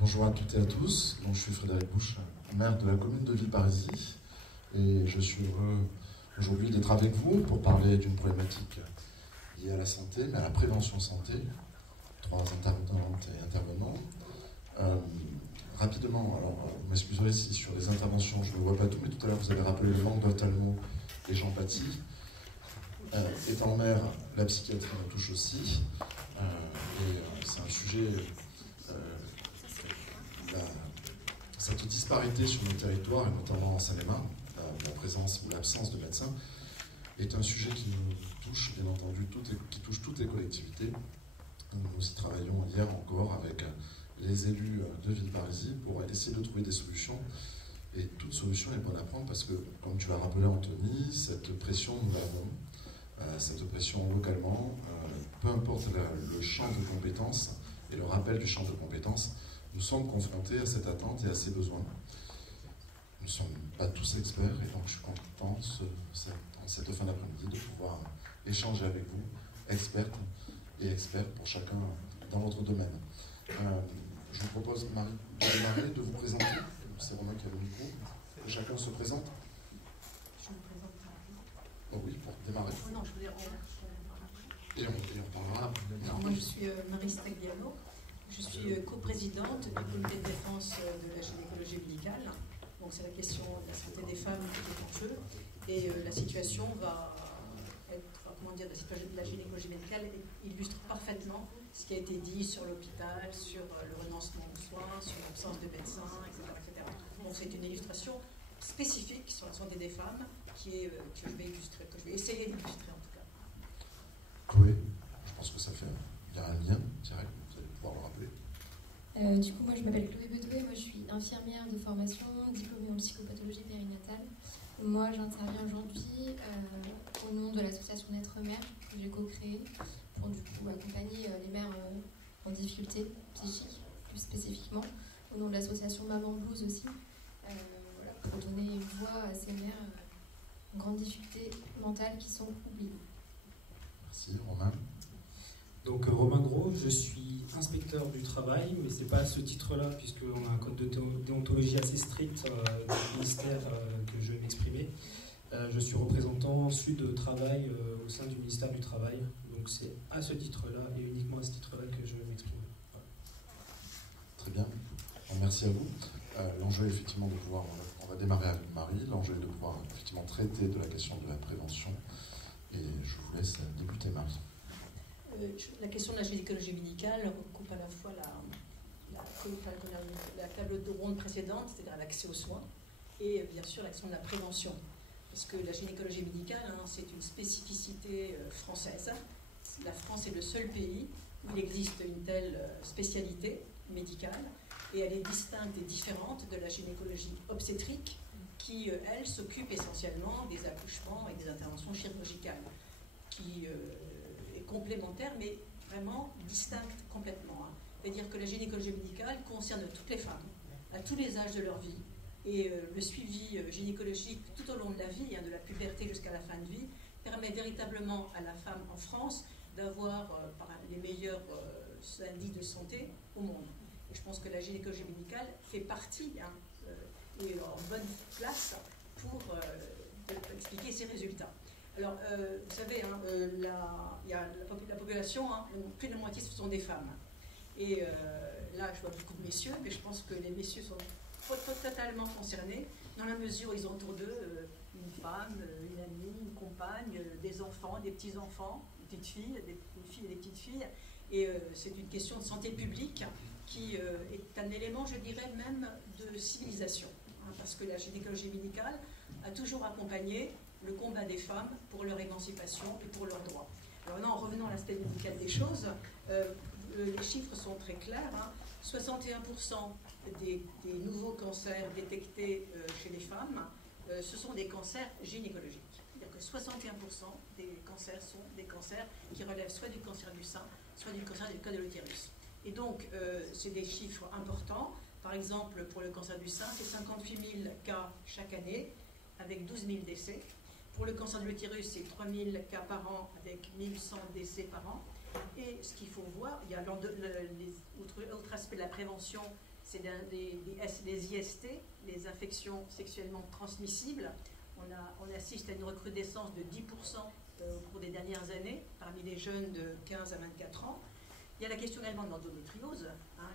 Bonjour à toutes et à tous, donc, je suis Frédéric Bouche, maire de la commune de Villeparisis, et je suis heureux aujourd'hui d'être avec vous pour parler d'une problématique liée à la santé, mais à la prévention santé. Trois intervenantes et intervenants. Rapidement, alors vous m'excuserez si sur les interventions je ne vois pas tout, mais tout à l'heure vous avez rappelé le manque d'ophtalmo et j'empathie. Étant maire, la psychiatrie me touche aussi, c'est un sujet, cette disparité sur nos territoires, et notamment en Seine-et-Marne, la présence ou l'absence de médecins, est un sujet qui nous touche, bien entendu, qui touche toutes les collectivités. Nous y travaillons hier encore avec les élus de Villeparisis pour essayer de trouver des solutions. Et toute solution est bonne à prendre parce que, comme tu l'as rappelé Anthony, cette pression, nous l'avons, cette pression localement, peu importe le champ de compétences et le rappel du champ de compétences, nous sommes confrontés à cette attente et à ces besoins. Nous ne sommes pas tous experts et donc je suis content en cette fin d'après-midi de pouvoir échanger avec vous, expertes et experts pour chacun dans votre domaine. Je vous propose, Marie, de démarrer, de vous présenter. C'est Romain qui a le micro. Que chacun se présente. Je me présente. Oh oui, pour démarrer. Oh non, je veux dire, et on parlera. Moi, je suis Marie Stagliano. Je suis coprésidente du comité de défense de la gynécologie médicale. Donc, c'est la question de la santé des femmes qui est en jeu. Et la situation va être, comment dire, la situation de la gynécologie médicale illustre parfaitement ce qui a été dit sur l'hôpital, sur le renoncement aux soins, sur l'absence de médecins, etc. Donc, c'est une illustration spécifique sur la santé des femmes que je vais illustrer, que je vais essayer d'illustrer en tout cas. Chloé, je pense que il y a un lien direct, vous allez pouvoir le rappeler. Du coup, moi je m'appelle Chloé Bedoué, moi je suis infirmière de formation, diplômée en psychopathologie périnatale. Moi j'interviens aujourd'hui au nom de l'association Naître Mère que j'ai co-créée pour du coup accompagner les mères en difficulté psychique, plus spécifiquement, au nom de l'association Maman Blues aussi, voilà, pour donner une voix à ces mères en grande difficulté mentale qui sont oubliées. Merci, Romain. Donc Romain Gros, je suis inspecteur du travail, mais c'est pas à ce titre-là, puisqu'on a un code de déontologie assez strict du ministère que je vais m'exprimer. Je suis représentant sud travail au sein du ministère du Travail, donc c'est à ce titre-là et uniquement à ce titre-là que je vais m'exprimer. Voilà. Très bien, merci à vous. L'enjeu est effectivement de pouvoir, on va démarrer avec Marie, l'enjeu est de pouvoir effectivement traiter de la question de la prévention, et je vous laisse débuter, Marie. La question de la gynécologie médicale recoupe à la fois la table de ronde précédente, c'est-à-dire l'accès aux soins, et bien sûr l'action de la prévention. Parce que la gynécologie médicale, c'est une spécificité française. La France est le seul pays où il existe une telle spécialité médicale, et elle est distincte et différente de la gynécologie obstétrique, qui, elle, s'occupe essentiellement des accouchements et des interventions chirurgicales, qui est complémentaire, mais vraiment distincte complètement. C'est-à-dire que la gynécologie médicale concerne toutes les femmes, à tous les âges de leur vie, et le suivi gynécologique tout au long de la vie, de la puberté jusqu'à la fin de vie, permet véritablement à la femme en France d'avoir les meilleurs indices de santé au monde. Et je pense que la gynécologie médicale fait partie et en bonne place pour expliquer ces résultats. Alors, vous savez, la population, plus de la moitié, ce sont des femmes. Et là, je vois beaucoup de messieurs, mais je pense que les messieurs sont totalement concernés, dans la mesure où ils ont autour d'eux une femme, une amie, une compagne, des enfants, des petits-enfants, des petites filles, des filles et des petites filles. Et c'est une question de santé publique qui est un élément, je dirais, même de civilisation. Parce que la gynécologie médicale a toujours accompagné le combat des femmes pour leur émancipation et pour leurs droits. Alors maintenant, en revenant à l'aspect médical des choses, les chiffres sont très clairs. 61% des nouveaux cancers détectés chez les femmes, ce sont des cancers gynécologiques. C'est-à-dire que 61% des cancers sont des cancers qui relèvent soit du cancer du sein, soit du cancer du col de l'utérus. Et donc, c'est des chiffres importants. Par exemple, pour le cancer du sein, c'est 58 000 cas chaque année, avec 12 000 décès. Pour le cancer de l'utérus, c'est 3 000 cas par an, avec 1 100 décès par an. Et ce qu'il faut voir, il y a l'autre aspect de la prévention, c'est les IST, les infections sexuellement transmissibles. On assiste à une recrudescence de 10% au cours des dernières années parmi les jeunes de 15 à 24 ans. Il y a la question également de l'endométriose,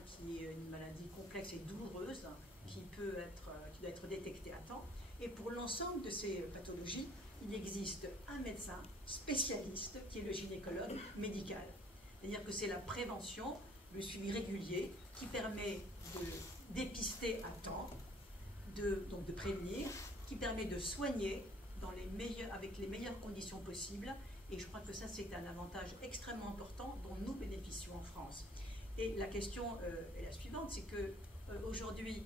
qui est une maladie complexe et douloureuse, qui doit être détectée à temps. Et pour l'ensemble de ces pathologies, il existe un médecin spécialiste qui est le gynécologue médical. C'est-à-dire que c'est la prévention, le suivi régulier, qui permet de dépister à temps, donc de prévenir, qui permet de soigner avec les meilleures conditions possibles. Et je crois que ça, c'est un avantage extrêmement important dont nous bénéficions en France. Et la question est la suivante, c'est qu'aujourd'hui,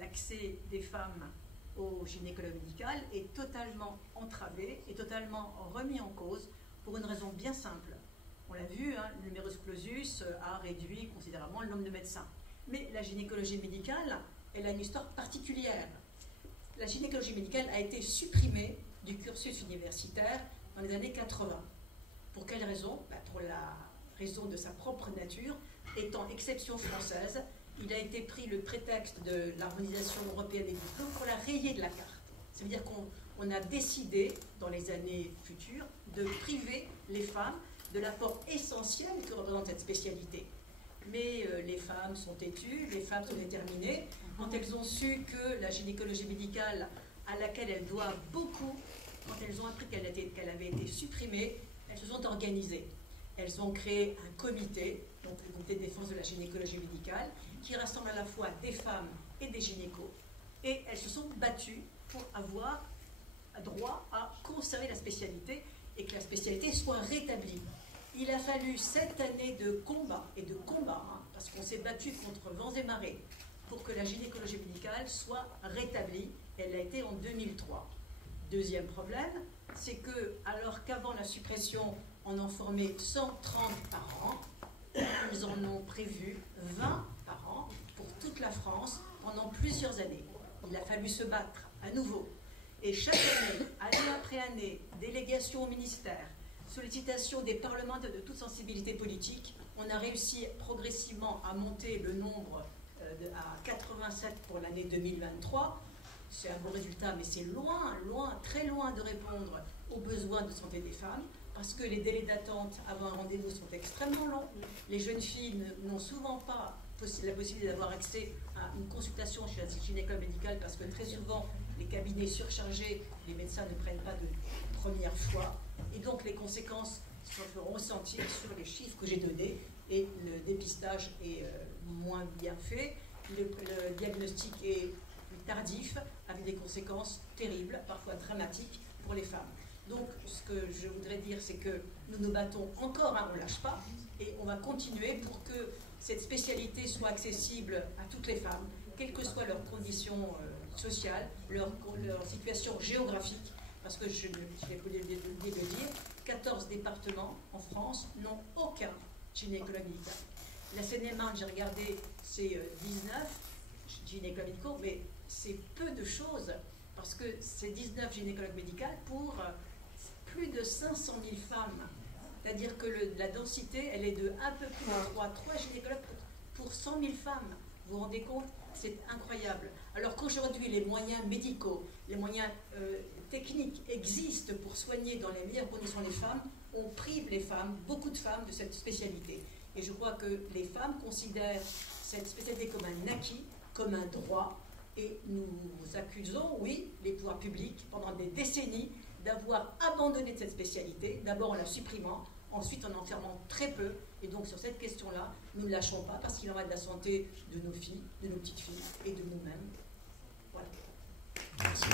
l'accès des femmes au gynécologue médical est totalement entravé et totalement remis en cause pour une raison bien simple. On l'a vu, le numerus clausus a réduit considérablement le nombre de médecins. Mais la gynécologie médicale, elle a une histoire particulière. La gynécologie médicale a été supprimée du cursus universitaire dans les années 80. Pour quelle raison? Pour la raison de sa propre nature. Étant exception française, il a été pris le prétexte de l'harmonisation européenne des diplômes pour la rayer de la carte. Ça veut dire qu'on a décidé, dans les années futures, de priver les femmes de l'apport essentiel que représente cette spécialité. Mais les femmes sont têtues, les femmes sont déterminées. Quand elles ont su que la gynécologie médicale, à laquelle elles doivent beaucoup, quand elles ont appris qu'elle avait été supprimée, elles se sont organisées. Elles ont créé un comité, donc le comité de défense de la gynécologie médicale, qui rassemble à la fois des femmes et des gynécos. Et elles se sont battues pour avoir droit à conserver la spécialité et que la spécialité soit rétablie. Il a fallu 7 années de combat, parce qu'on s'est battu contre vents et marées, pour que la gynécologie médicale soit rétablie. Elle l'a été en 2003. Deuxième problème, c'est que, alors qu'avant la suppression, on en formait 130 par an, ils en ont prévu 20 par an pour toute la France pendant plusieurs années. Il a fallu se battre à nouveau. Et chaque année, année après année, délégation au ministère, sollicitation des parlementaires de toute sensibilité politique, on a réussi progressivement à monter le nombre à 87 pour l'année 2023. C'est un bon résultat, mais c'est très loin de répondre aux besoins de santé des femmes, parce que les délais d'attente avant un rendez-vous sont extrêmement longs. Les jeunes filles n'ont souvent pas la possibilité d'avoir accès à une consultation chez la gynécologue médicale, parce que très souvent, les cabinets surchargés, les médecins ne prennent pas de première fois. Et donc, les conséquences se feront ressentir sur les chiffres que j'ai donnés, et le dépistage est moins bien fait. Le diagnostic est plus tardif, avec des conséquences terribles, parfois dramatiques pour les femmes. Donc, ce que je voudrais dire, c'est que nous nous battons encore, on ne lâche pas, et on va continuer pour que cette spécialité soit accessible à toutes les femmes, quelles que soient leurs conditions sociales, leur situation géographique, parce que je vais vous le dire, 14 départements en France n'ont aucun gynécologue médical. La Seine-et-Marne, j'ai regardé, c'est 19 gynécologues médicaux, mais c'est peu de choses, parce que c'est 19 gynécologues médicaux pour plus de 500 000 femmes. C'est-à-dire que la densité, elle est de un peu plus de 3 gynécologues pour 100 000 femmes. Vous vous rendez compte? C'est incroyable. Alors qu'aujourd'hui, les moyens médicaux, les moyens techniques existent pour soigner dans les meilleures conditions les femmes, on prive les femmes, beaucoup de femmes, de cette spécialité. Et je crois que les femmes considèrent cette spécialité comme un acquis, comme un droit, et nous accusons, oui, les pouvoirs publics, pendant des décennies, d'avoir abandonné cette spécialité, d'abord en la supprimant, ensuite en fermant très peu. Et donc sur cette question-là, nous ne lâchons pas, parce qu'il en va de la santé de nos filles, de nos petites filles et de nous-mêmes. Voilà. Merci.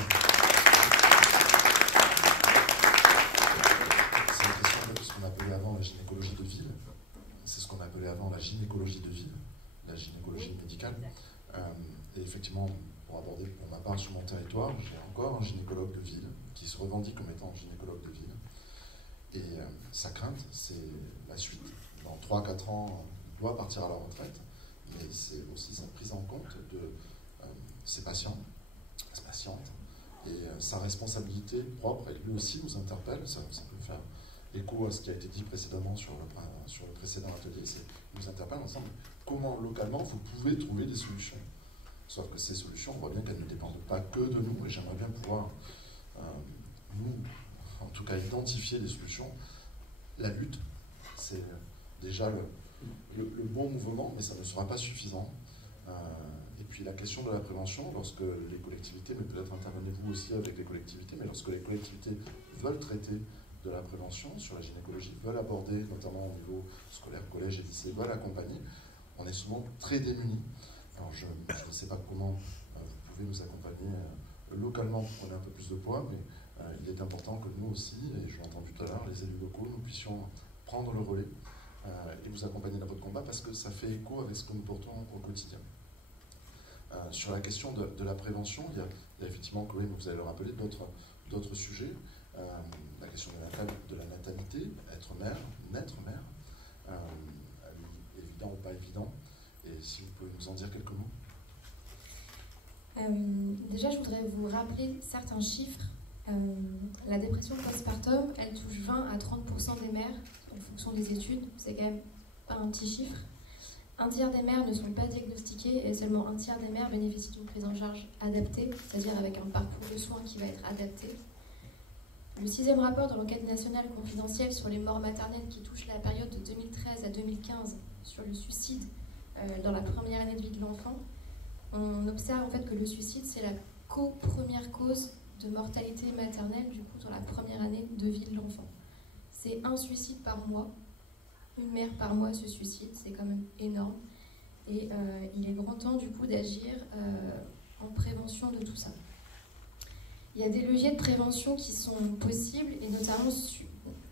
C'est une question de ce qu'on appelait avant la gynécologie de ville. C'est ce qu'on appelait avant la gynécologie de ville, la gynécologie médicale. Et effectivement, pour aborder pour ma part sur mon territoire, j'ai encore un gynécologue de ville qui se revendique comme étant gynécologue de ville. Et sa crainte, c'est la suite. Dans 3-4 ans, il doit partir à la retraite, mais c'est aussi sa prise en compte de ses patients, ses patientes, et sa responsabilité propre. Et lui aussi nous interpelle, ça peut faire écho à ce qui a été dit précédemment sur le précédent atelier, c'est qu'ils nous interpellent ensemble comment localement vous pouvez trouver des solutions. Sauf que ces solutions, on voit bien qu'elles ne dépendent pas que de nous, et j'aimerais bien pouvoir, nous, en tout cas, identifier des solutions. La lutte, c'est déjà le bon mouvement, mais ça ne sera pas suffisant. Et puis la question de la prévention, lorsque les collectivités, mais peut-être intervenez-vous aussi avec les collectivités, mais lorsque les collectivités veulent traiter de la prévention sur la gynécologie, veulent aborder, notamment au niveau scolaire, collège et lycée, veulent accompagner, on est souvent très démunis. Alors je ne sais pas comment vous pouvez nous accompagner localement pour qu'on ait un peu plus de poids, mais il est important que nous aussi, et je l'ai entendu tout à l'heure, les élus locaux, nous puissions prendre le relais et vous accompagner dans votre combat, parce que ça fait écho avec ce que nous portons au quotidien. Sur la question de la prévention, il y a effectivement, Chloé, vous allez le rappeler, d'autres sujets. La question de la natalité, être mère, naître mère, évident ou pas évident. Et si vous pouvez nous en dire quelques mots. Déjà, je voudrais vous rappeler certains chiffres. La dépression postpartum, elle touche 20 à 30% des mères en fonction des études. C'est quand même pas un petit chiffre. Un tiers des mères ne sont pas diagnostiquées et seulement un tiers des mères bénéficient d'une prise en charge adaptée, c'est-à-dire avec un parcours de soins qui va être adapté. Le 6e rapport de l'enquête nationale confidentielle sur les morts maternelles qui touche la période de 2013 à 2015 sur le suicide dans la première année de vie de l'enfant, on observe en fait que le suicide, c'est la première cause de mortalité maternelle du coup dans la première année de vie de l'enfant. C'est un suicide par mois. Une mère par mois se suicide, c'est quand même énorme. Et il est grand temps du coup d'agir en prévention de tout ça. Il y a des leviers de prévention qui sont possibles, et notamment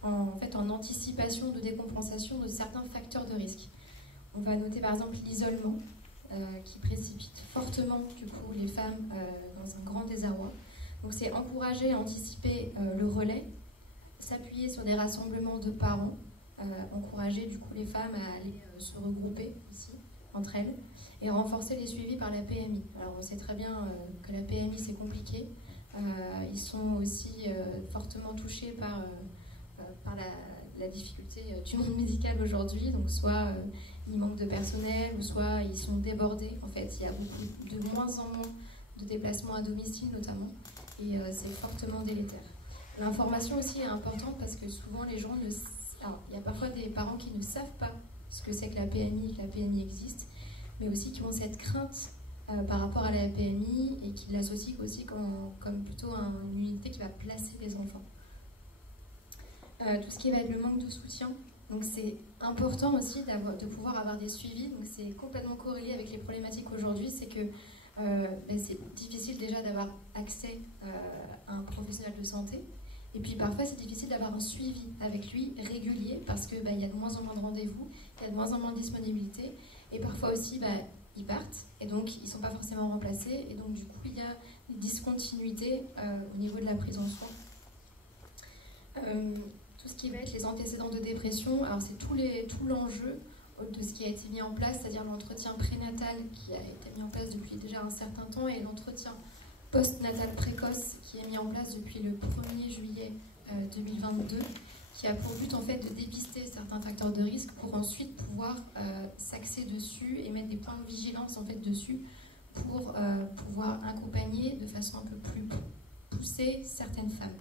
en anticipation de décompensation de certains facteurs de risque. On va noter par exemple l'isolement, qui précipite fortement du coup les femmes dans un grand désarroi. Donc c'est encourager à anticiper le relais, s'appuyer sur des rassemblements de parents, encourager du coup les femmes à aller se regrouper aussi entre elles, et renforcer les suivis par la PMI. Alors on sait très bien que la PMI c'est compliqué. Ils sont aussi fortement touchés par la difficulté du monde médical aujourd'hui, donc soit il manque de personnel, ou soit ils sont débordés. En fait, il y a beaucoup de moins en moins de déplacements à domicile notamment, et c'est fortement délétère. L'information aussi est importante parce que souvent les gens alors, il y a parfois des parents qui ne savent pas ce que c'est que la PMI existe, mais aussi qui ont cette crainte par rapport à la PMI et qui l'associent aussi comme plutôt une unité qui va placer les enfants. Tout ce qui va être le manque de soutien, donc c'est important aussi de pouvoir avoir des suivis, donc c'est complètement corrélé avec les problématiques aujourd'hui, c'est que c'est difficile déjà d'avoir accès à un professionnel de santé, et puis parfois c'est difficile d'avoir un suivi avec lui régulier parce que y a de moins en moins de rendez-vous, il y a de moins en moins de disponibilité, et parfois aussi ils partent et donc ils ne sont pas forcément remplacés, et donc du coup il y a une discontinuité au niveau de la prise en soin. Tout ce qui va être les antécédents de dépression, alors c'est tout l'enjeu de ce qui a été mis en place, c'est-à-dire l'entretien prénatal qui a été mis en place depuis déjà un certain temps, et l'entretien post-natal précoce qui est mis en place depuis le 1er juillet 2022, qui a pour but en fait de dépister certains facteurs de risque pour ensuite pouvoir s'axer dessus et mettre des points de vigilance en fait dessus pour pouvoir accompagner de façon un peu plus poussée certaines femmes.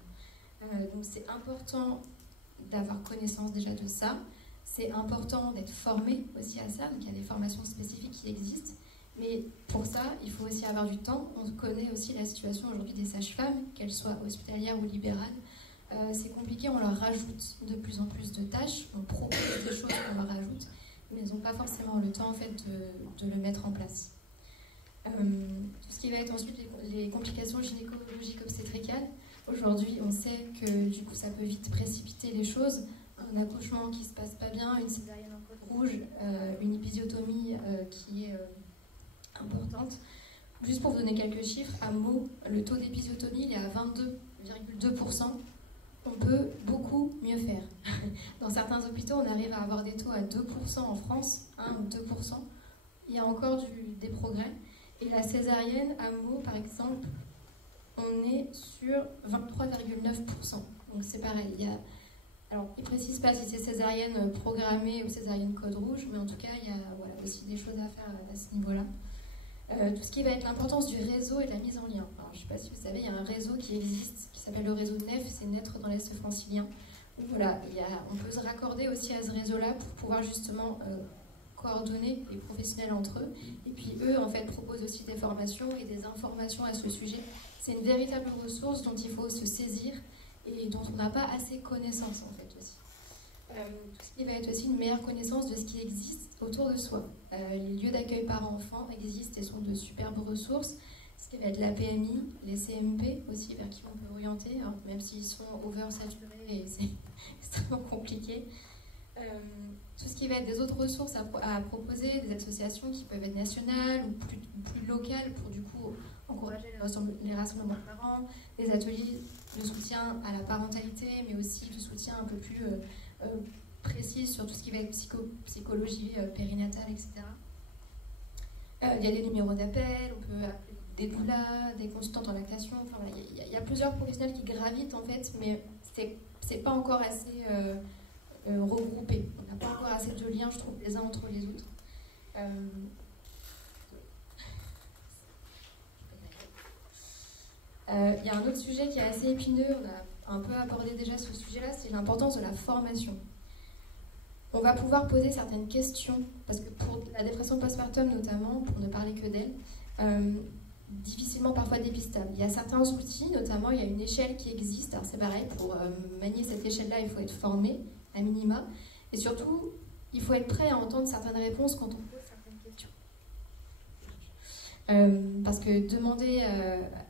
Donc c'est important d'avoir connaissance déjà de ça, c'est important d'être formé aussi à ça, donc il y a des formations spécifiques qui existent, mais pour ça il faut aussi avoir du temps. On connaît aussi la situation aujourd'hui des sages-femmes, qu'elles soient hospitalières ou libérales. C'est compliqué, on leur rajoute de plus en plus de tâches, on propose des choses qu'on leur rajoute, mais elles n'ont pas forcément le temps en fait de le mettre en place. Tout ce qui va être ensuite les complications gynécologiques obstétricales. Aujourd'hui, on sait que du coup, ça peut vite précipiter les choses. Un accouchement qui se passe pas bien, une césarienne en col rouge, une épisiotomie qui est importante. Juste pour vous donner quelques chiffres, à Meaux, le taux d'épisiotomie il est à 22,2%. On peut beaucoup mieux faire. Dans certains hôpitaux, on arrive à avoir des taux à 2% en France, 1 ou 2%. Il y a encore des progrès. Et la césarienne à Meaux, par exemple, on est sur 23,9%. Donc c'est pareil, il y a Alors, il ne précise pas si c'est césarienne programmée ou césarienne code rouge, mais en tout cas, il y a aussi des choses à faire à ce niveau-là. Tout ce qui va être l'importance du réseau et de la mise en lien. Alors, je ne sais pas si vous savez, il y a un réseau qui existe, qui s'appelle le réseau NEF, c'est Naître dans l'Est francilien. Où, voilà, on peut se raccorder aussi à ce réseau-là pour pouvoir justement coordonner les professionnels entre eux. Et puis eux, en fait, proposent aussi des formations et des informations à ce sujet. C'est une véritable ressource dont il faut se saisir et dont on n'a pas assez connaissance, en fait, aussi. Tout ce qui va être aussi une meilleure connaissance de ce qui existe autour de soi. Les lieux d'accueil par enfants existent et sont de superbes ressources. Ce qui va être la PMI, les CMP aussi, vers qui on peut orienter, hein, même s'ils sont oversaturés et c'est extrêmement compliqué. Tout ce qui va être des autres ressources à proposer, des associations qui peuvent être nationales ou plus locales pour du coup encourager les rassemblements de parents, des ateliers de soutien à la parentalité, mais aussi de soutien un peu plus précis sur tout ce qui va être psychologie périnatale, etc. Il y a des numéros d'appel, on peut appeler des doulas, des consultantes en lactation, enfin, voilà, il y a plusieurs professionnels qui gravitent en fait, mais c'est pas encore assez regroupé. On n'a pas encore assez de liens, je trouve, les uns entre les autres. Il y a un autre sujet qui est assez épineux, on a un peu abordé déjà ce sujet-là, c'est l'importance de la formation. On va pouvoir poser certaines questions, parce que pour la dépression postpartum notamment, pour ne parler que d'elle, difficilement parfois dépistable. Il y a certains outils, notamment il y a une échelle qui existe, alors c'est pareil, pour manier cette échelle-là, il faut être formé, à minima, et surtout, il faut être prêt à entendre certaines réponses quand on pose certaines questions. Parce que demander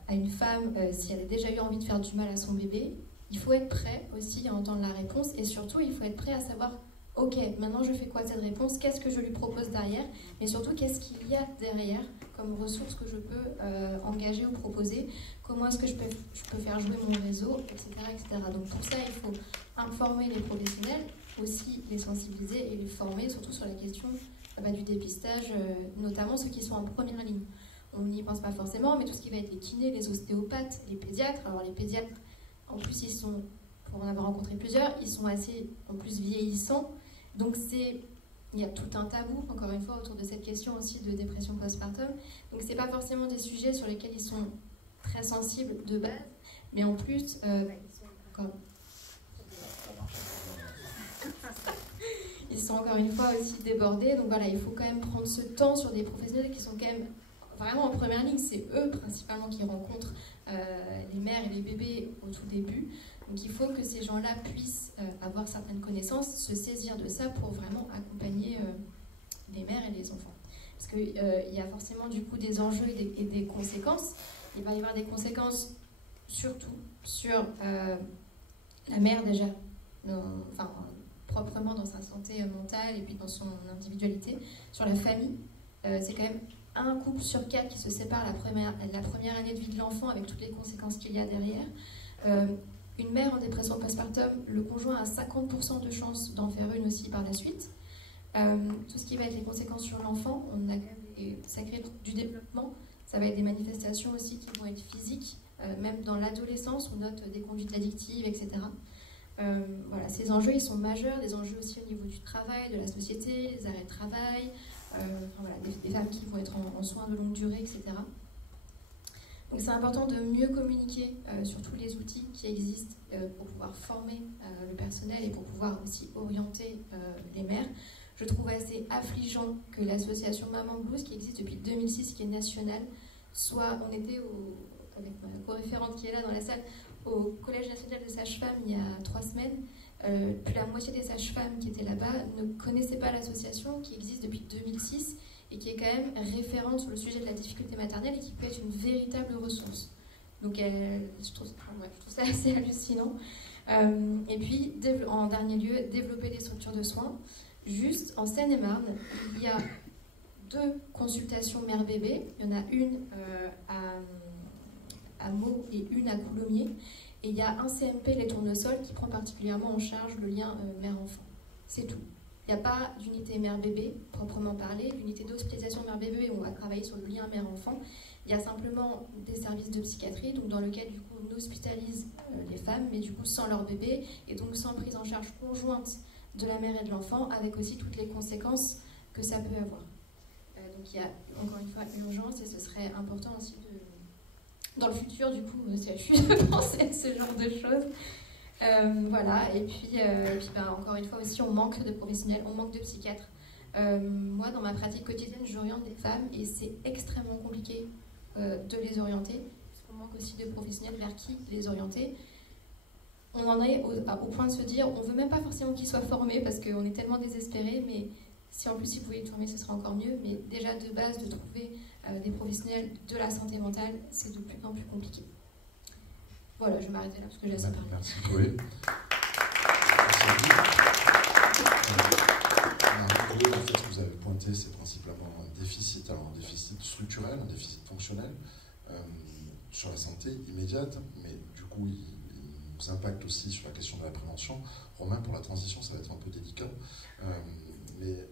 à une femme si elle a déjà eu envie de faire du mal à son bébé, il faut être prêt aussi à entendre la réponse, et surtout, il faut être prêt à savoir ok, maintenant je fais quoi de cette réponse? Qu'est-ce que je lui propose derrière? Mais surtout, qu'est-ce qu'il y a derrière comme ressources que je peux engager ou proposer? Comment est-ce que je peux faire jouer mon réseau, etc., etc. Donc pour ça, il faut informer les professionnels, aussi les sensibiliser et les former, surtout sur la question du dépistage, notamment ceux qui sont en première ligne. On n'y pense pas forcément, mais tout ce qui va être les kinés, les ostéopathes, les pédiatres. Alors les pédiatres, en plus, ils sont, pour en avoir rencontré plusieurs, ils sont assez, en plus, vieillissants. Donc il y a tout un tabou, encore une fois, autour de cette question aussi de dépression postpartum. Donc c'est pas forcément des sujets sur lesquels ils sont très sensibles de base, mais en plus, ils sont encore une fois aussi débordés. Donc voilà, il faut quand même prendre ce temps sur des professionnels qui sont quand même vraiment en première ligne. C'est eux principalement qui rencontrent les mères et les bébés au tout début. Donc il faut que ces gens-là puissent avoir certaines connaissances, se saisir de ça pour vraiment accompagner les mères et les enfants. Parce qu'il y a forcément du coup des enjeux et des conséquences. Il va y avoir des conséquences surtout sur la mère déjà, proprement dans sa santé mentale et puis dans son individualité, sur la famille. C'est quand même un couple sur 4 qui se sépare la première année de vie de l'enfant avec toutes les conséquences qu'il y a derrière. Une mère en dépression postpartum, le conjoint a 50% de chances d'en faire une aussi par la suite. Tout ce qui va être les conséquences sur l'enfant, on a quand même des sacrés troubles du développement. Ça va être des manifestations aussi qui vont être physiques, même dans l'adolescence, on note des conduites addictives, etc. Voilà, ces enjeux, ils sont majeurs, des enjeux aussi au niveau du travail, de la société, les arrêts de travail, voilà, des femmes qui vont être en soins de longue durée, etc. Donc c'est important de mieux communiquer sur tous les outils qui existent pour pouvoir former le personnel et pour pouvoir aussi orienter les mères. Je trouve assez affligeant que l'association Maman Blues, qui existe depuis 2006, qui est nationale, on était avec ma co-référente qui est là dans la salle, au Collège national des sages-femmes il y a 3 semaines. Plus la moitié des sages-femmes qui étaient là-bas ne connaissaient pas l'association qui existe depuis 2006 et qui est quand même référente sur le sujet de la difficulté maternelle et qui peut être une véritable ressource. Donc je trouve ça assez hallucinant. Et puis, en dernier lieu, développer des structures de soins. Juste, en Seine-et-Marne, il y a 2 consultations mère-bébé. Il y en a une à Meaux et une à Coulommiers. Et il y a un CMP, les tournesols, qui prend particulièrement en charge le lien mère-enfant. C'est tout. Il n'y a pas d'unité mère-bébé, proprement parlé, l'unité d'hospitalisation mère-bébé où on va travailler sur le lien mère-enfant. Il y a simplement des services de psychiatrie, donc dans lequel du coup on hospitalise les femmes, mais du coup sans leur bébé, et donc sans prise en charge conjointe de la mère et de l'enfant, avec aussi toutes les conséquences que ça peut avoir. Donc il y a encore une fois urgence, et ce serait important aussi dans le futur, du coup, CHU, de penser à ce genre de choses. Voilà, et puis encore une fois aussi, on manque de professionnels, on manque de psychiatres. Moi, dans ma pratique quotidienne, j'oriente des femmes et c'est extrêmement compliqué de les orienter, parce qu'on manque aussi de professionnels vers qui les orienter. On en est au point de se dire, on ne veut même pas forcément qu'ils soient formés, parce qu'on est tellement désespérés, mais si en plus ils pouvaient être formés, ce serait encore mieux. Mais déjà, de base, de trouver des professionnels de la santé mentale, c'est de plus en plus compliqué. Voilà, je vais m'arrêter là parce que j'ai assez parlé. Merci Chloé. En fait, ce que vous avez pointé, c'est principalement un déficit, alors un déficit structurel, un déficit fonctionnel sur la santé immédiate, mais du coup, il nous impacte aussi sur la question de la prévention. Romain, pour la transition, ça va être un peu délicat, mais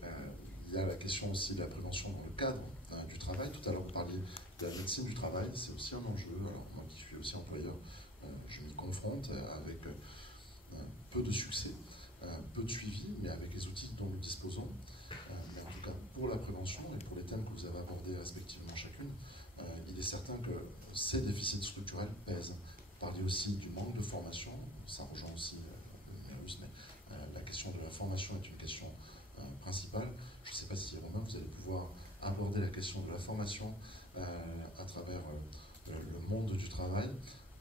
il y a la question aussi de la prévention dans le cadre du travail. Tout à l'heure, vous parliez de la médecine du travail, c'est aussi un enjeu. Alors, moi qui suis aussi employeur, je m'y confronte avec peu de succès, peu de suivi, mais avec les outils dont nous disposons. Mais en tout cas, pour la prévention et pour les thèmes que vous avez abordés respectivement chacune, il est certain que ces déficits structurels pèsent. Vous parliez aussi du manque de formation, ça rejoint aussi Merus, mais la question de la formation est une question principale. Je ne sais pas si, Romain, vous allez pouvoir aborder la question de la formation à travers le monde du travail,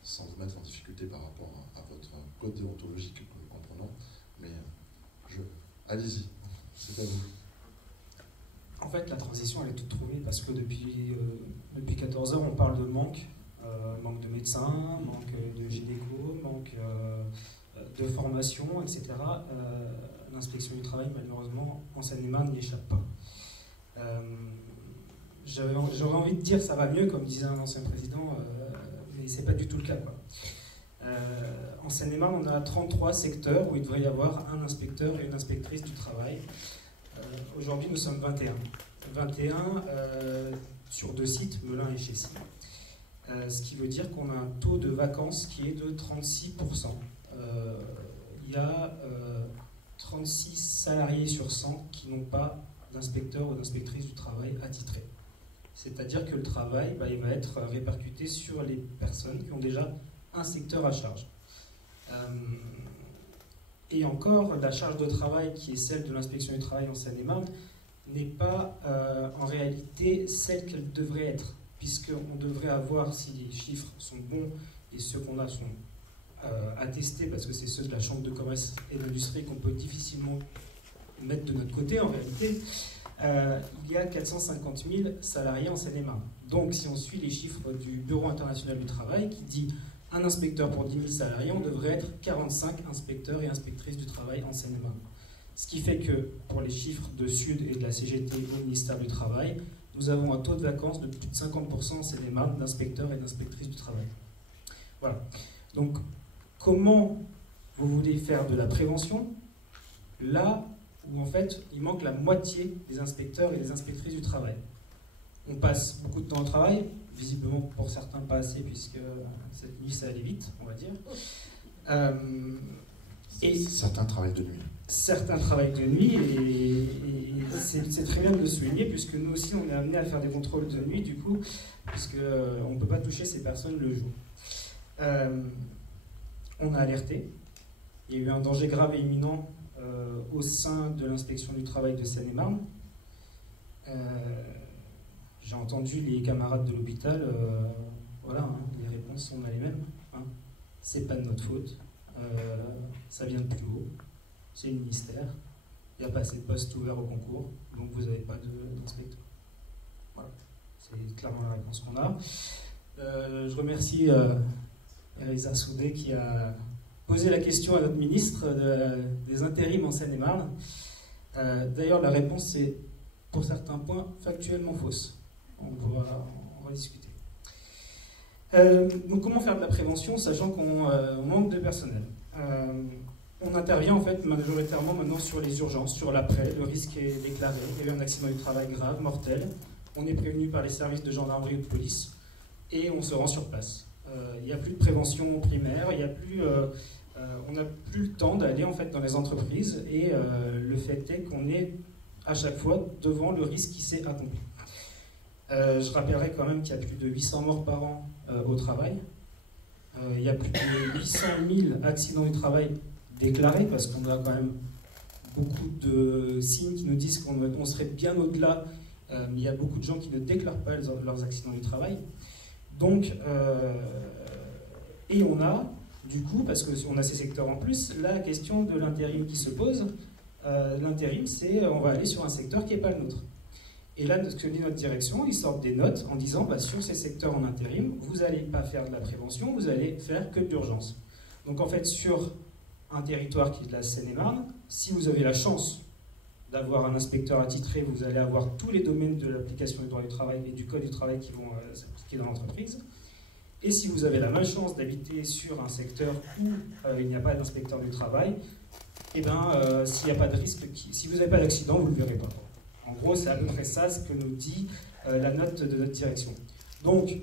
sans vous mettre en difficulté par rapport à votre code déontologique que nous comprenons. Mais allez-y, c'est à vous. En fait, la transition, elle est toute trouvée parce que depuis 14 heures, on parle de manque de médecins, manque de gynéco, manque de formation, etc. L'inspection du travail, malheureusement, en Seine-et-Marne, n'y échappe pas. J'aurais envie de dire ça va mieux, comme disait un ancien président, mais c'est pas du tout le cas, quoi. En Seine-et-Marne, on a 33 secteurs où il devrait y avoir un inspecteur et une inspectrice du travail. Aujourd'hui, nous sommes 21. 21 sur 2 sites, Melun et Chessy. Ce qui veut dire qu'on a un taux de vacances qui est de 36%. Il y a 36 salariés sur 100 qui n'ont pas d'inspecteur ou d'inspectrice du travail attitré. C'est-à-dire que le travail, il va être répercuté sur les personnes qui ont déjà un secteur à charge. Et encore, la charge de travail qui est celle de l'inspection du travail en Seine-et-Marne n'est pas en réalité celle qu'elle devrait être, puisqu'on devrait avoir, si les chiffres sont bons et ceux qu'on a sont attestés, parce que c'est ceux de la Chambre de commerce et d'industrie qu'on peut difficilement mettre de notre côté en réalité, il y a 450 000 salariés en Seine-et-Marne. Donc si on suit les chiffres du Bureau international du travail qui dit un inspecteur pour 10 000 salariés, on devrait être 45 inspecteurs et inspectrices du travail en Seine-et-Marne. Ce qui fait que pour les chiffres de Sud et de la CGT au ministère du Travail, nous avons un taux de vacances de plus de 50% en Seine-et-Marne d'inspecteurs et d'inspectrices du travail. Voilà. Donc comment vous voulez faire de la prévention là où en fait il manque la moitié des inspecteurs et des inspectrices du travail? On passe beaucoup de temps au travail, visiblement pour certains pas assez, puisque cette nuit ça allait vite, on va dire. Et certains travaillent de nuit. Certains travaillent de nuit, et c'est très bien de le souligner, puisque nous aussi on est amené à faire des contrôles de nuit, du coup, puisqu'on ne peut pas toucher ces personnes le jour. On a alerté, il y a eu un danger grave et imminent au sein de l'inspection du travail de Seine-et-Marne. J'ai entendu les camarades de l'hôpital, voilà, hein, les réponses sont les mêmes. Hein. C'est pas de notre faute, ça vient de plus haut, c'est le ministère, il n'y a pas assez de postes ouverts au concours, donc vous n'avez pas d'inspecteur. Voilà, c'est clairement la réponse qu'on a. Je remercie Elisa Soudé qui a posé la question à notre ministre des intérims en Seine-et-Marne. D'ailleurs, la réponse est, pour certains points, factuellement fausse. On va discuter. Donc comment faire de la prévention, sachant qu'on manque de personnel? On intervient en fait majoritairement maintenant sur les urgences, sur l'après, le risque est déclaré, il y a eu un accident du travail grave, mortel, on est prévenu par les services de gendarmerie ou de police et on se rend sur place. Il n'y a plus de prévention primaire, on n'a plus le temps d'aller en fait dans les entreprises et le fait est qu'on est à chaque fois devant le risque qui s'est accompli. Je rappellerai quand même qu'il y a plus de 800 morts par an au travail. Il y a plus de 800 000 accidents du travail déclarés, parce qu'on a quand même beaucoup de signes qui nous disent qu'on serait bien au-delà, mais il y a beaucoup de gens qui ne déclarent pas leurs accidents du travail. Donc, et on a, du coup, parce qu'on a ces secteurs en plus, la question de l'intérim qui se pose. L'intérim, c'est on va aller sur un secteur qui n'est pas le nôtre. Et là, ce que dit notre direction, ils sortent des notes en disant bah, sur ces secteurs en intérim, vous n'allez pas faire de la prévention, vous allez faire que de l'urgence. Donc en fait, sur un territoire qui est de la Seine-et-Marne, si vous avez la chance d'avoir un inspecteur attitré, vous allez avoir tous les domaines de l'application du droit du travail et du code du travail qui vont s'appliquer dans l'entreprise. Et si vous avez la malchance d'habiter sur un secteur où il n'y a pas d'inspecteur du travail, eh ben, s'il n'y a pas de risque, si vous n'avez pas d'accident, vous ne le verrez pas. En gros, c'est à peu près ça ce que nous dit la note de notre direction. Donc,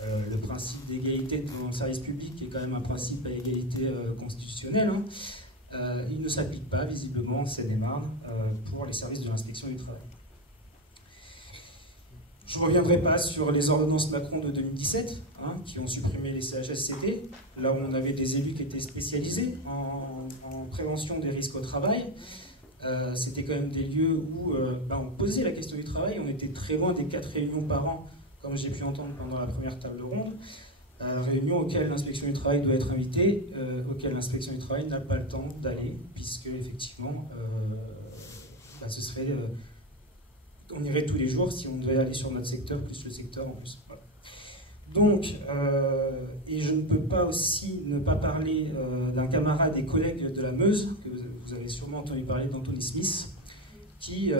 le principe d'égalité dans le service public est quand même un principe à égalité constitutionnelle. Il ne s'applique pas, visiblement, en Seine-et-Marne, pour les services de l'inspection du travail. Je ne reviendrai pas sur les ordonnances Macron de 2017, qui ont supprimé les CHSCT, là où on avait des élus qui étaient spécialisés en prévention des risques au travail. C'était quand même des lieux où on posait la question du travail, on était très loin des 4 réunions par an, comme j'ai pu entendre pendant la première table ronde, réunions auxquelles l'inspection du travail doit être invitée, auxquelles l'inspection du travail n'a pas le temps d'aller, puisque effectivement, ce serait... on irait tous les jours si on devait aller sur notre secteur, plus le secteur en plus. Voilà. Donc, et je ne peux pas aussi ne pas parler d'un camarade et collègue de la Meuse, que vous avez sûrement entendu parler d'Anthony Smith, qui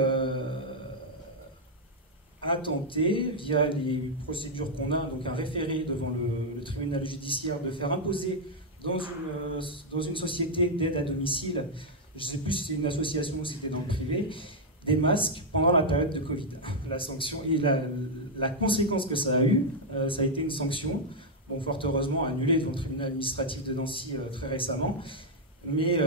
a tenté, via les procédures qu'on a, donc un référé devant le tribunal judiciaire, de faire imposer dans une société d'aide à domicile, je ne sais plus si c'est une association ou si c'était dans le privé, des masques pendant la période de Covid. La sanction et la conséquence que ça a eu, ça a été une sanction, bon, fort heureusement annulée devant le tribunal administratif de Nancy très récemment. Mais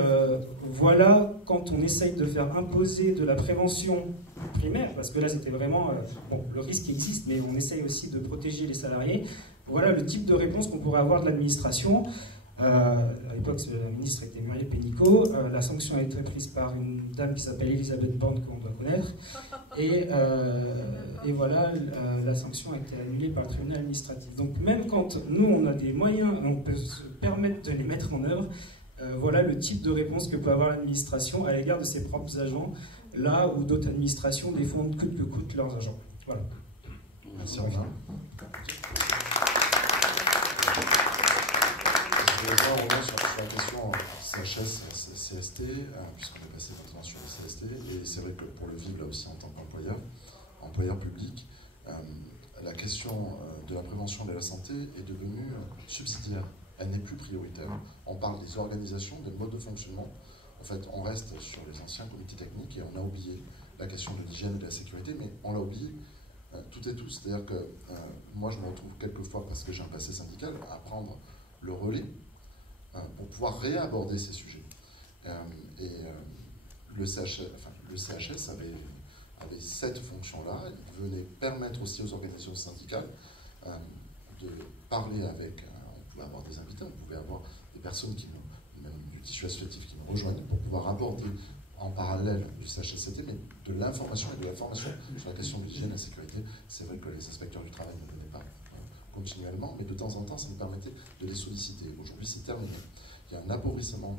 voilà, quand on essaye de faire imposer de la prévention primaire, parce que là c'était vraiment, bon, le risque existe, mais on essaye aussi de protéger les salariés, voilà le type de réponse qu'on pourrait avoir de l'administration. À l'époque, la ministre était Muriel Pénicaud. La sanction a été prise par une dame qui s'appelle Elisabeth Borne, qu'on doit connaître. Et voilà, la sanction a été annulée par le tribunal administratif. Donc même quand nous, on a des moyens, on peut se permettre de les mettre en œuvre, voilà le type de réponse que peut avoir l'administration à l'égard de ses propres agents, là où d'autres administrations défendent coûte que coûte leurs agents. Voilà. Merci Romain. Je vais revenir sur la question CHS, CST, puisqu'on est passé maintenant sur le CST, et c'est vrai que pour le vivre là aussi en tant qu'employeur public, la question de la prévention de la santé est devenue subsidiaire, elle n'est plus prioritaire. On parle des organisations, des modes de fonctionnement, en fait on reste sur les anciens comités techniques et on a oublié la question de l'hygiène et de la sécurité, mais on l'a oublié tout et tout, c'est-à-dire que moi je me retrouve quelquefois, parce que j'ai un passé syndical, à prendre le relais pour pouvoir réaborder ces sujets. Le CHS avait cette fonction-là. Il venait permettre aussi aux organisations syndicales de parler avec... on pouvait avoir des invités, on pouvait avoir des personnes même du tissu associatif qui nous rejoignent pour pouvoir aborder en parallèle du CHSCT, mais de l'information et de la formation sur la question de l'hygiène et de la sécurité. C'est vrai que les inspecteurs du travail ne venaient pas continuellement, mais de temps en temps, ça nous permettait de les solliciter. Aujourd'hui, c'est terminé. Il y a un appauvrissement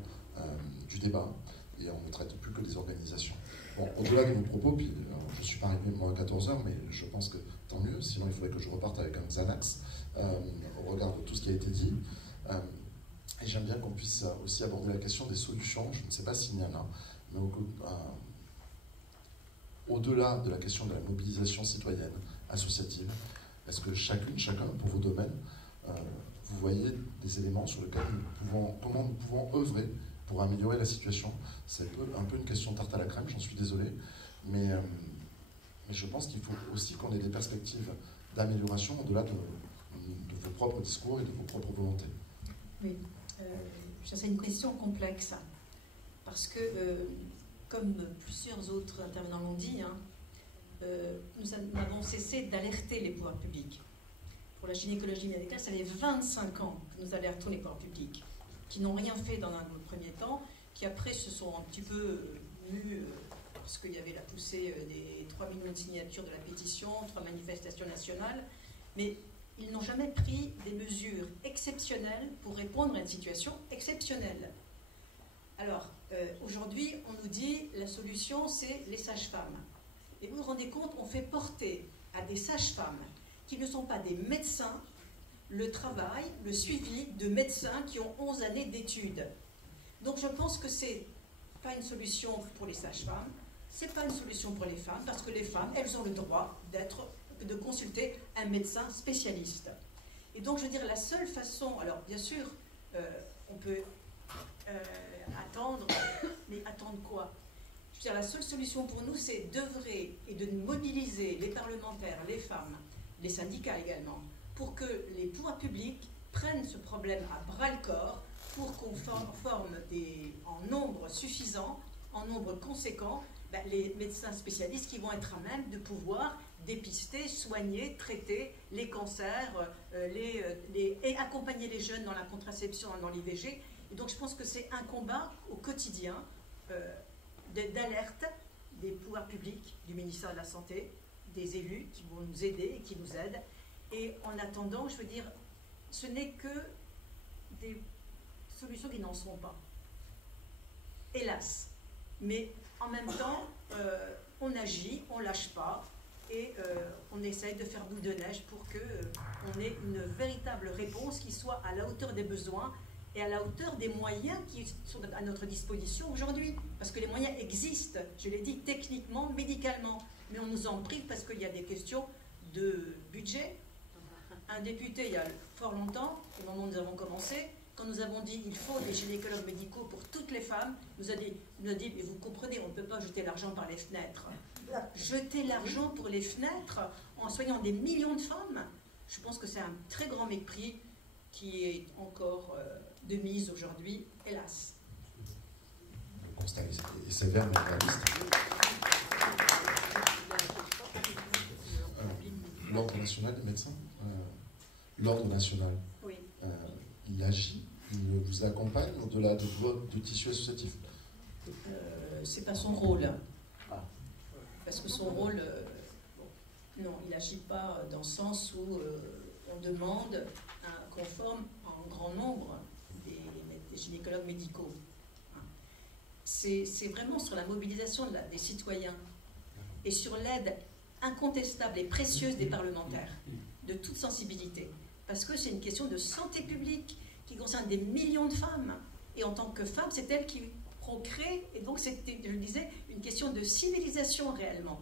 du débat et on ne traite plus que des organisations. Bon, au-delà de nos propos, puis je ne suis pas arrivé moi à 14h, mais je pense que tant mieux, sinon il faudrait que je reparte avec un Xanax au regard de tout ce qui a été dit. Et j'aime bien qu'on puisse aussi aborder la question des solutions. Je ne sais pas s'il y en a, mais au-delà de la question de la mobilisation citoyenne, associative, est-ce que chacun, pour vos domaines, vous voyez des éléments sur lesquels comment nous pouvons œuvrer pour améliorer la situation. C'est un peu une question tarte à la crème, j'en suis désolé, mais je pense qu'il faut aussi qu'on ait des perspectives d'amélioration au-delà de vos propres discours et de vos propres volontés. Oui, ça c'est une question complexe, parce que, comme plusieurs autres intervenants l'ont dit, nous n'avons cessé d'alerter les pouvoirs publics. Pour la gynécologie médicale, ça fait 25 ans que nous alertons les pouvoirs publics, qui n'ont rien fait dans un premier temps, qui après se sont un petit peu mus, parce qu'il y avait la poussée des 3 millions de signatures de la pétition, 3 manifestations nationales, mais ils n'ont jamais pris des mesures exceptionnelles pour répondre à une situation exceptionnelle. Alors, aujourd'hui, on nous dit la solution, c'est les sages-femmes. Et vous vous rendez compte, on fait porter à des sages-femmes qui ne sont pas des médecins le travail, le suivi de médecins qui ont 11 années d'études. Donc je pense que c'est pas une solution pour les sages-femmes, c'est pas une solution pour les femmes, parce que les femmes, elles ont le droit de consulter un médecin spécialiste. Et donc je veux dire, la seule façon, alors bien sûr, on peut attendre, mais attendre quoi? Je veux dire, la seule solution pour nous, c'est d'œuvrer et de mobiliser les parlementaires, les femmes, les syndicats également, pour que les pouvoirs publics prennent ce problème à bras-le-corps, pour qu'on forme en nombre suffisant, en nombre conséquent, les médecins spécialistes qui vont être à même de pouvoir dépister, soigner, traiter les cancers, et accompagner les jeunes dans la contraception, dans l'IVG. Et donc je pense que c'est un combat au quotidien d'alerte des pouvoirs publics, du ministère de la Santé, des élus qui vont nous aider et qui nous aident. Et en attendant, je veux dire, ce n'est que des solutions qui n'en sont pas. Hélas. Mais en même temps, on agit, on ne lâche pas, et on essaye de faire boule de neige pour qu'on ait une véritable réponse qui soit à la hauteur des besoins et à la hauteur des moyens qui sont à notre disposition aujourd'hui. Parce que les moyens existent, je l'ai dit, techniquement, médicalement, mais on nous en prive parce qu'il y a des questions de budget. Un député, il y a fort longtemps, au moment où nous avons commencé, quand nous avons dit qu'il faut des gynécologues médicaux pour toutes les femmes, nous a dit, mais vous comprenez, on ne peut pas jeter l'argent par les fenêtres. Jeter l'argent pour les fenêtres en soignant des millions de femmes, je pense que c'est un très grand mépris qui est encore de mise aujourd'hui, hélas. Le constat est sévère mais réaliste. L'Ordre national des médecins, l'Ordre national, oui. Il agit, il vous accompagne au-delà de votre tissu associatif. C'est pas son rôle. Parce que son rôle, non, il n'agit pas dans le sens où on demande qu'on forme en grand nombre des gynécologues médicaux. C'est vraiment sur la mobilisation des citoyens et sur l'aide incontestable et précieuse des parlementaires, de toute sensibilité. Parce que c'est une question de santé publique qui concerne des millions de femmes. Et en tant que femme, c'est elles qui procréent. Et donc, c'était, je le disais, une question de civilisation réellement.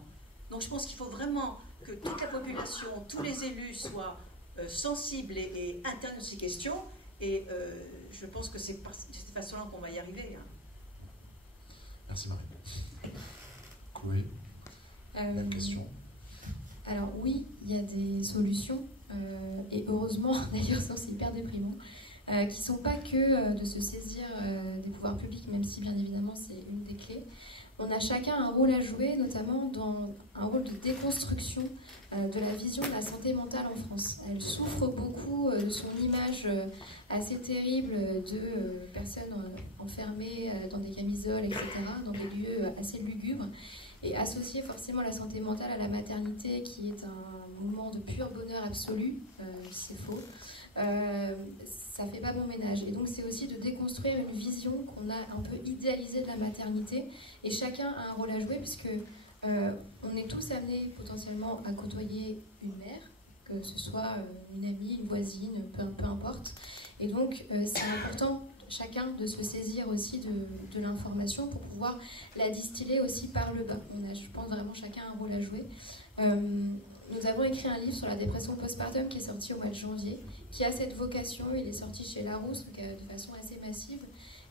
Donc, je pense qu'il faut vraiment que toute la population, tous les élus soient sensibles et internes à ces questions. Et je pense que c'est de cette façon-là qu'on va y arriver. Merci Marie. Chloé, même question. Alors oui, il y a des solutions, et heureusement, d'ailleurs c'est hyper déprimant, qui ne sont pas que de se saisir des pouvoirs publics, même si bien évidemment c'est une des clés. On a chacun un rôle à jouer, notamment dans un rôle de déconstruction de la vision de la santé mentale en France. Elle souffre beaucoup de son image assez terrible de personnes enfermées dans des camisoles, etc., dans des lieux assez lugubres, et associer forcément la santé mentale à la maternité, qui est un moment de pur bonheur absolu, c'est faux. Ça fait pas bon ménage. Et donc c'est aussi de déconstruire une vision qu'on a un peu idéalisée de la maternité, et chacun a un rôle à jouer, puisque on est tous amenés potentiellement à côtoyer une mère, que ce soit une amie, une voisine, peu importe. Et donc c'est important chacun de se saisir aussi de l'information pour pouvoir la distiller aussi par le bas. On a, je pense, vraiment chacun un rôle à jouer. Nous avons écrit un livre sur la dépression postpartum qui est sorti au mois de janvier, qui a cette vocation. Il est sorti chez Larousse de façon assez massive,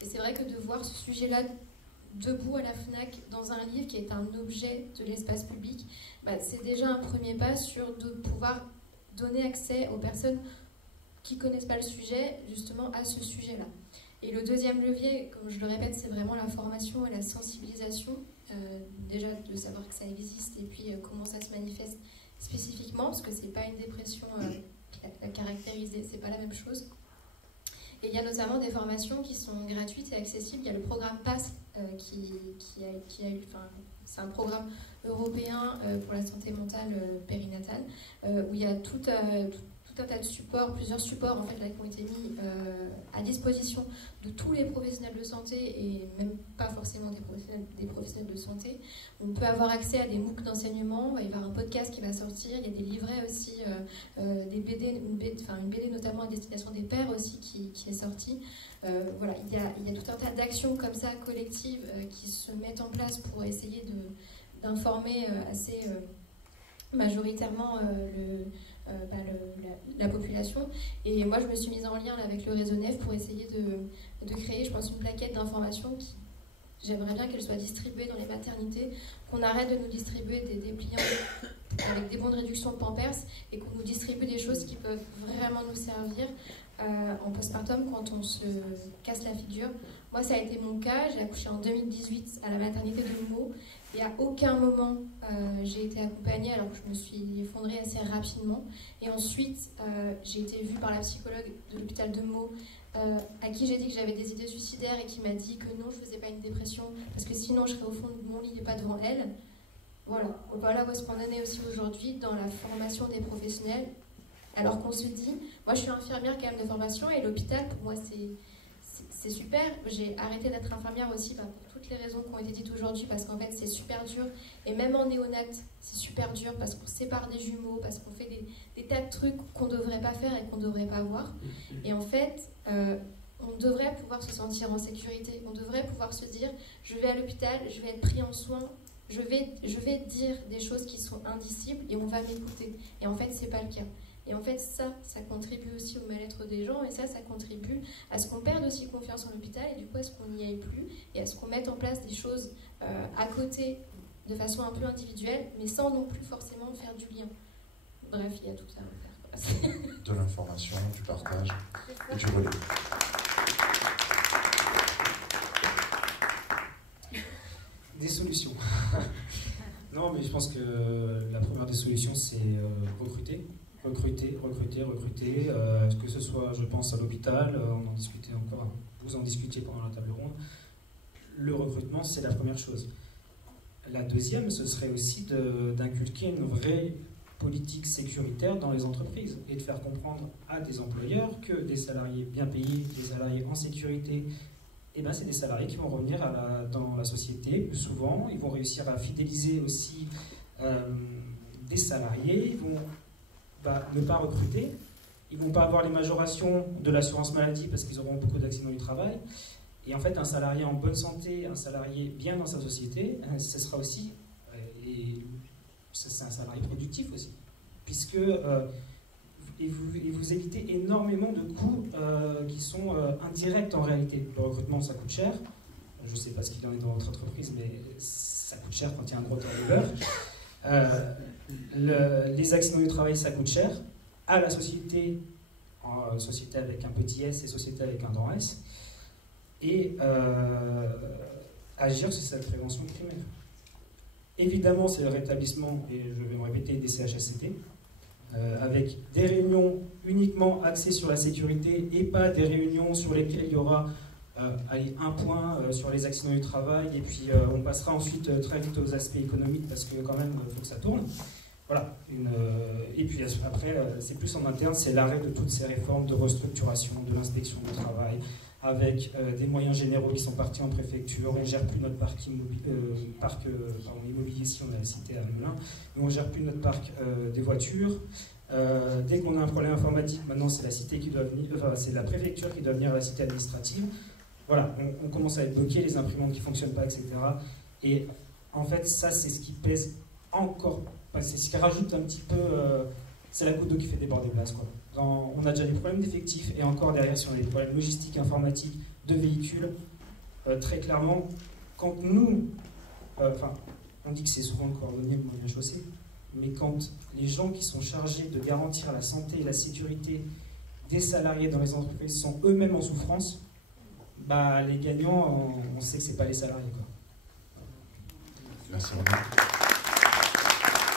Et c'est vrai que de voir ce sujet-là debout à la FNAC dans un livre qui est un objet de l'espace public, c'est déjà un premier pas sur de pouvoir donner accès aux personnes qui ne connaissent pas le sujet, justement, à ce sujet-là. Et le deuxième levier, comme je le répète, c'est vraiment la formation et la sensibilisation, déjà de savoir que ça existe et puis comment ça se manifeste spécifiquement, parce que c'est pas une dépression la caractériser, c'est pas la même chose. Et il y a notamment des formations qui sont gratuites et accessibles. Il y a le programme PASS c'est un programme européen pour la santé mentale périnatale, où il y a tout un tas de supports, plusieurs supports en fait, là, qui ont été mis à disposition de tous les professionnels de santé et même pas forcément des professionnels de santé. On peut avoir accès à des MOOC d'enseignement, il va y avoir un podcast qui va sortir, il y a des livrets aussi, des BD, une BD notamment à destination des pères aussi qui est sortie. Voilà, il y a tout un tas d'actions comme ça, collectives, qui se mettent en place pour essayer d'informer assez majoritairement la population. Et moi, je me suis mise en lien avec le réseau NEF pour essayer de créer, je pense, une plaquette d'informations qui, j'aimerais bien qu'elle soit distribuée dans les maternités, qu'on arrête de nous distribuer des dépliants avec des bons de réduction de Pampers et qu'on nous distribue des choses qui peuvent vraiment nous servir en postpartum quand on se casse la figure. Moi, ça a été mon cas. J'ai accouché en 2018 à la maternité de Meaux et à aucun moment j'ai été accompagnée alors que je me suis effondrée assez rapidement. Et ensuite, j'ai été vue par la psychologue de l'hôpital de Meaux à qui j'ai dit que j'avais des idées suicidaires et qui m'a dit que non, je ne faisais pas une dépression parce que sinon je serais au fond de mon lit et pas devant elle. Voilà où est-ce qu'on en est aussi aujourd'hui dans la formation des professionnels. Alors qu'on se dit, moi je suis infirmière quand même de formation et l'hôpital pour moi c'est super. J'ai arrêté d'être infirmière aussi pour toutes les raisons qui ont été dites aujourd'hui parce qu'en fait c'est super dur et même en néonate c'est super dur parce qu'on sépare des jumeaux, parce qu'on fait des tas de trucs qu'on ne devrait pas faire et qu'on ne devrait pas voir. Et en fait on devrait pouvoir se sentir en sécurité, on devrait pouvoir se dire je vais à l'hôpital, je vais être pris en soin, je vais dire des choses qui sont indicibles et on va m'écouter. Et en fait c'est pas le cas. Et en fait, ça contribue aussi au mal-être des gens et ça contribue à ce qu'on perde aussi confiance en l'hôpital et du coup à ce qu'on n'y aille plus et à ce qu'on mette en place des choses à côté de façon un peu individuelle mais sans non plus forcément faire du lien. Bref, il y a tout ça à faire. De l'information, du partage et du relais. Des solutions. Non, mais je pense que la première des solutions, c'est recruter, que ce soit, je pense, à l'hôpital, on en discutait encore, vous en discutiez pendant la table ronde. Le recrutement, c'est la première chose. La deuxième, ce serait aussi d'inculquer une vraie politique sécuritaire dans les entreprises et de faire comprendre à des employeurs que des salariés bien payés, des salariés en sécurité, c'est des salariés qui vont revenir dans la société plus souvent, ils vont réussir à fidéliser aussi des salariés, ils vont ne pas recruter, ils ne vont pas avoir les majorations de l'assurance maladie parce qu'ils auront beaucoup d'accidents du travail. Et en fait, un salarié en bonne santé, un salarié bien dans sa société, ce sera aussi, c'est un salarié productif aussi, puisque vous évitez énormément de coûts qui sont indirects en réalité. Le recrutement, ça coûte cher. Je ne sais pas ce qu'il en est dans votre entreprise, mais ça coûte cher quand il y a un gros turnover. Les accidents du travail, ça coûte cher. À la société, société avec un petit s et société avec un grand S. Et agir sur cette prévention primaire. Évidemment, c'est le rétablissement, et je vais me répéter, des CHSCT, avec des réunions uniquement axées sur la sécurité et pas des réunions sur lesquelles il y aura un point sur les accidents du travail et puis on passera ensuite très vite aux aspects économiques parce que quand même il faut que ça tourne. Voilà. Et puis après, c'est plus en interne, c'est l'arrêt de toutes ces réformes de restructuration de l'inspection du travail avec des moyens généraux qui sont partis en préfecture. On ne gère plus notre parc immobilier, si on a cité à Melun, mais on ne gère plus notre parc des voitures. Dès qu'on a un problème informatique, maintenant c'est la cité qui doit venir, c'est la préfecture qui doit venir à la cité administrative. Voilà, on commence à être bloqué, les imprimantes qui ne fonctionnent pas, etc. Et en fait, ça, c'est ce qui pèse encore, c'est ce qui rajoute un petit peu c'est la goutte d'eau qui fait déborder le vase, quoi. On a déjà des problèmes d'effectifs, et encore derrière, si on a des problèmes logistiques, informatiques, de véhicules, très clairement, quand nous, on dit que c'est souvent le cordonnier le moyen chaussé, mais quand les gens qui sont chargés de garantir la santé et la sécurité des salariés dans les entreprises sont eux-mêmes en souffrance, bah, les gagnants, on sait que ce n'est pas les salariés, quoi. Merci.